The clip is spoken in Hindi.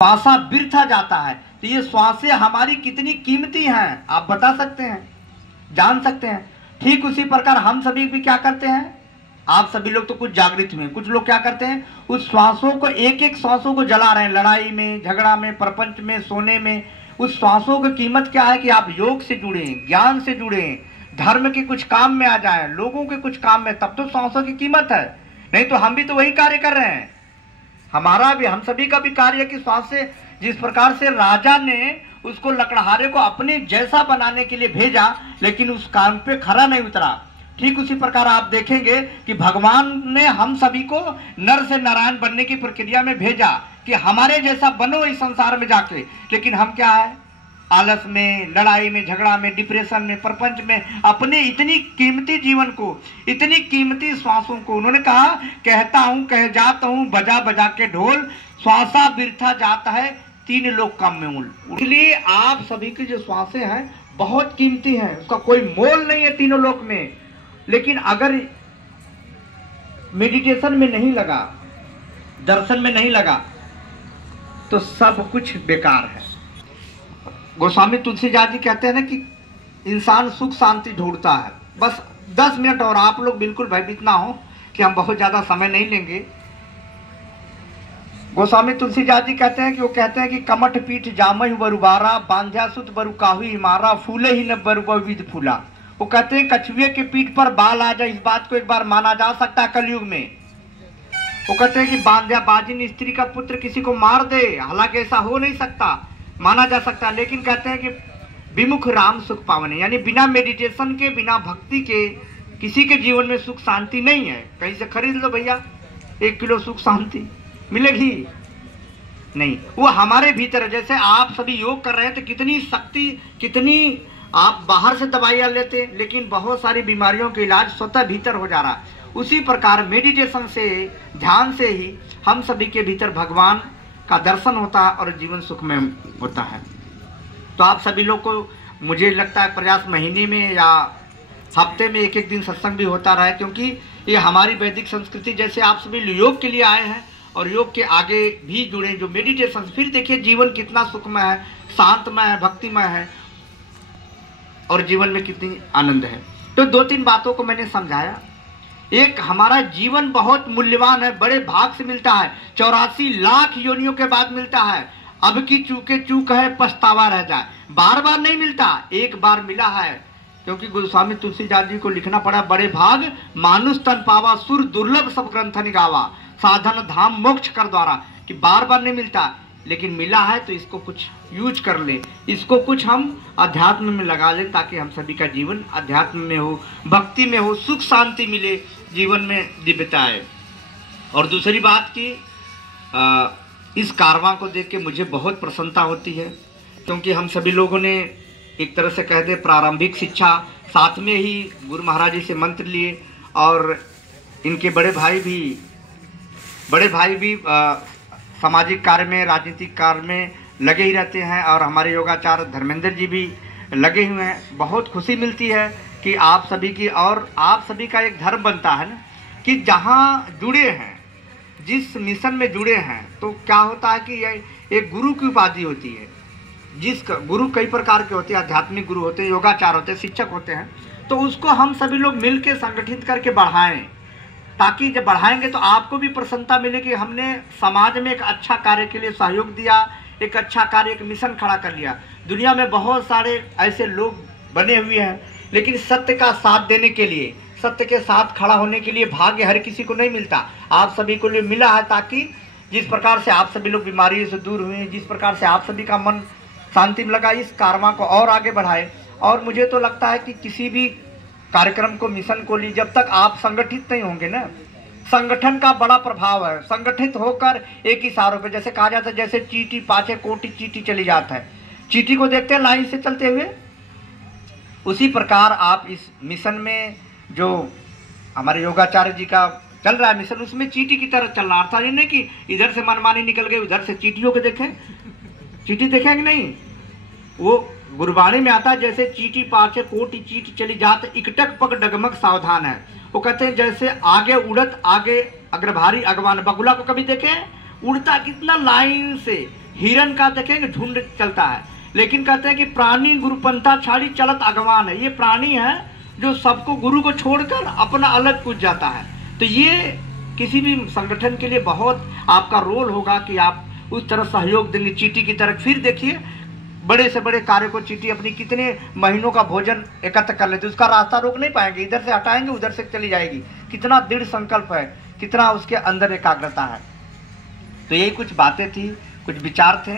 श्वासा बिरथा जाता है। तो ये श्वासें हमारी कितनी कीमती हैं, आप बता सकते हैं, जान सकते हैं। ठीक उसी प्रकार हम सभी भी क्या करते हैं, आप सभी लोग तो कुछ जागृत हुए, कुछ लोग क्या करते हैं, उस श्वासों को, एक एक श्वासों को जला रहे हैं, लड़ाई में, झगड़ा में, प्रपंच में, सोने में। उस श्वासों की कीमत क्या है कि आप योग से जुड़े, ज्ञान से जुड़े, धर्म के कुछ काम में आ जाएं, लोगों के कुछ काम में, तब तो श्वासों की कीमत है। नहीं तो हम भी तो वही कार्य कर रहे हैं, हमारा भी, हम सभी का भी कार्य है कि श्वास से, जिस प्रकार से राजा ने उसको लकड़हारे को अपने जैसा बनाने के लिए भेजा, लेकिन उस काम पे खरा नहीं उतरा, ठीक उसी प्रकार आप देखेंगे कि भगवान ने हम सभी को नर से नारायण बनने की प्रक्रिया में भेजा कि हमारे जैसा बनो इस संसार में जाके। लेकिन हम क्या है, आलस में, लड़ाई में, झगड़ा में, डिप्रेशन में, प्रपंच में, अपने इतनी कीमती जीवन को, इतनी कीमती श्वासों को, उन्होंने कहा, कहता हूं कह जाता हूं बजा बजा के ढोल, श्वासा बिरथा जाता है तीन लोग कम में मूल। इसलिए आप सभी की जो श्वासें हैं बहुत कीमती हैं, उसका कोई मोल नहीं है तीनों लोक में। लेकिन अगर मेडिटेशन में नहीं लगा, दर्शन में नहीं लगा, तो सब कुछ बेकार है। गोस्वामी तुलसीदास जी कहते हैं ना कि इंसान सुख शांति ढूंढता है। बस 10 मिनट और आप लोग बिल्कुल भयभीत ना हो कि हम बहुत ज्यादा समय नहीं लेंगे। गोस्वामी तुलसीदास जी कहते हैं कि वो कहते हैं कि कमठ पीठ जामहि बरुबारा, बांध्या सुत बरु काहू मारा, फूले ही न बरु विद फूला। वो कहते हैं कछुए के पीठ पर बाल आ जाए, इस बात को एक बार माना जा सकता है कलयुग में। वो कहते हैं कि बांध्या बाजिन स्त्री का पुत्र किसी को मार दे, हालांकि ऐसा हो नहीं सकता, माना जा सकता। लेकिन कहते हैं कि विमुख राम सुख पावने, यानी बिना मेडिटेशन के, बिना भक्ति के किसी के जीवन में सुख शांति नहीं है। कहीं से खरीद लो भैया 1 किलो सुख शांति, मिलेगी नहीं। वो हमारे भीतर है। जैसे आप सभी योग कर रहे हैं तो कितनी शक्ति, कितनी आप बाहर से दवाइयां लेते, लेकिन बहुत सारी बीमारियों का इलाज स्वतः भीतर हो जा रहा है। उसी प्रकार मेडिटेशन से, ध्यान से ही हम सभी के भीतर भगवान का दर्शन होता है और जीवन सुखमय होता है। तो आप सभी लोग को, मुझे लगता है प्रयास महीने में या हफ्ते में 1-1 दिन सत्संग भी होता रहा है, क्योंकि ये हमारी वैदिक संस्कृति, जैसे आप सभी योग के लिए आए हैं और योग के आगे भी जुड़े, जो मेडिटेशन, फिर देखिए जीवन कितना सुखमय है, शांतमय है, भक्तिमय है और जीवन में कितनी आनंद है। तो 2-3 बातों को मैंने समझाया। एक, हमारा जीवन बहुत मूल्यवान है, बड़े भाग से मिलता है, 84 लाख योनियों के बाद मिलता है। अब की चूके चूक है, पछतावा रह जाए, बार बार नहीं मिलता, एक बार मिला है। क्योंकि गोस्वामी तुलसीदास जी को लिखना पड़ा, बड़े भाग मानुष तन पावा, सुर दुर्लभ सब ग्रंथन गावा, साधन धाम मोक्ष कर द्वारा, कि बार बार नहीं मिलता, लेकिन मिला है तो इसको कुछ यूज कर ले, इसको कुछ हम अध्यात्म में लगा लें, ताकि हम सभी का जीवन अध्यात्म में हो, भक्ति में हो, सुख शांति मिले, जीवन में दिव्यता आए। और दूसरी बात की, इस कारवां को देख के मुझे बहुत प्रसन्नता होती है, क्योंकि हम सभी लोगों ने एक तरह से कह दे प्रारंभिक शिक्षा साथ में ही गुरु महाराज जी से मंत्र लिए, और इनके बड़े भाई भी सामाजिक कार्य में, राजनीतिक कार्य में लगे ही रहते हैं, और हमारे योगाचार्य धर्मेंद्र जी भी लगे हुए हैं। बहुत खुशी मिलती है कि आप सभी की, और आप सभी का एक धर्म बनता है ना कि जहाँ जुड़े हैं, जिस मिशन में जुड़े हैं, तो क्या होता है कि ये एक गुरु की उपाधि होती है। जिस गुरु कई प्रकार के होते हैं, आध्यात्मिक गुरु होते हैं, योगाचार्य होते हैं, शिक्षक होते हैं, तो उसको हम सभी लोग मिल के संगठित करके बढ़ाएं, ताकि जब बढ़ाएंगे तो आपको भी प्रसन्नता मिले कि हमने समाज में एक अच्छा कार्य के लिए सहयोग दिया, एक अच्छा कार्य, एक मिशन खड़ा कर लिया। दुनिया में बहुत सारे ऐसे लोग बने हुए हैं, लेकिन सत्य का साथ देने के लिए, सत्य के साथ खड़ा होने के लिए भाग्य हर किसी को नहीं मिलता। आप सभी को लिए मिला है, ताकि जिस प्रकार से आप सभी लोग बीमारियों से दूर हुए, जिस प्रकार से आप सभी का मन शांति में लगा, इस कारवां को और आगे बढ़ाए। और मुझे तो लगता है कि किसी भी कार्यक्रम को, मिशन को लिए, जब तक आप संगठित नहीं होंगे ना, संगठन का बड़ा प्रभाव है। संगठित होकर एक ही इशारों पे, जैसे कहा जाता है, जैसे चींटी पाछे कोटि चींटी चली जाता है, चींटी को देखते हैं लाइन से चलते हुए, उसी प्रकार आप इस मिशन में, जो हमारे योगाचार्य जी का चल रहा है मिशन, उसमें चींटी की तरह चलना। अर्थात ये नहीं कि इधर से मनमानी निकल गई, उधर से चींटियों को देखें, चींटी देखेंगे नहीं, वो गुरबाणी में आता है, जैसे चींटी पाछे कोटि चींटी चली जात, इकटक पग डगमग सावधान है। वो कहते हैं जैसे आगे उड़त, आगे अग्रभारी अगवान। बगुला को कभी देखे, उड़ता कितना लाइन से, हिरन का देखेंगे झुंड चलता है, लेकिन कहते हैं कि प्राणी गुरुपंथा छाड़ी चलत अगवान है। ये प्राणी है जो सबको गुरु को छोड़कर अपना अलग कुछ जाता है। तो ये किसी भी संगठन के लिए बहुत आपका रोल होगा कि आप उस तरह सहयोग देंगे। चींटी की तरह फिर देखिए बड़े से बड़े कार्य को चींटी अपनी कितने महीनों का भोजन एकत्र कर लेती है, उसका रास्ता रोक नहीं पाएंगे, इधर से हटाएंगे उधर से चली जाएगी। कितना दृढ़ संकल्प है, कितना उसके अंदर एकाग्रता है। तो यही कुछ बातें थी, कुछ विचार थे।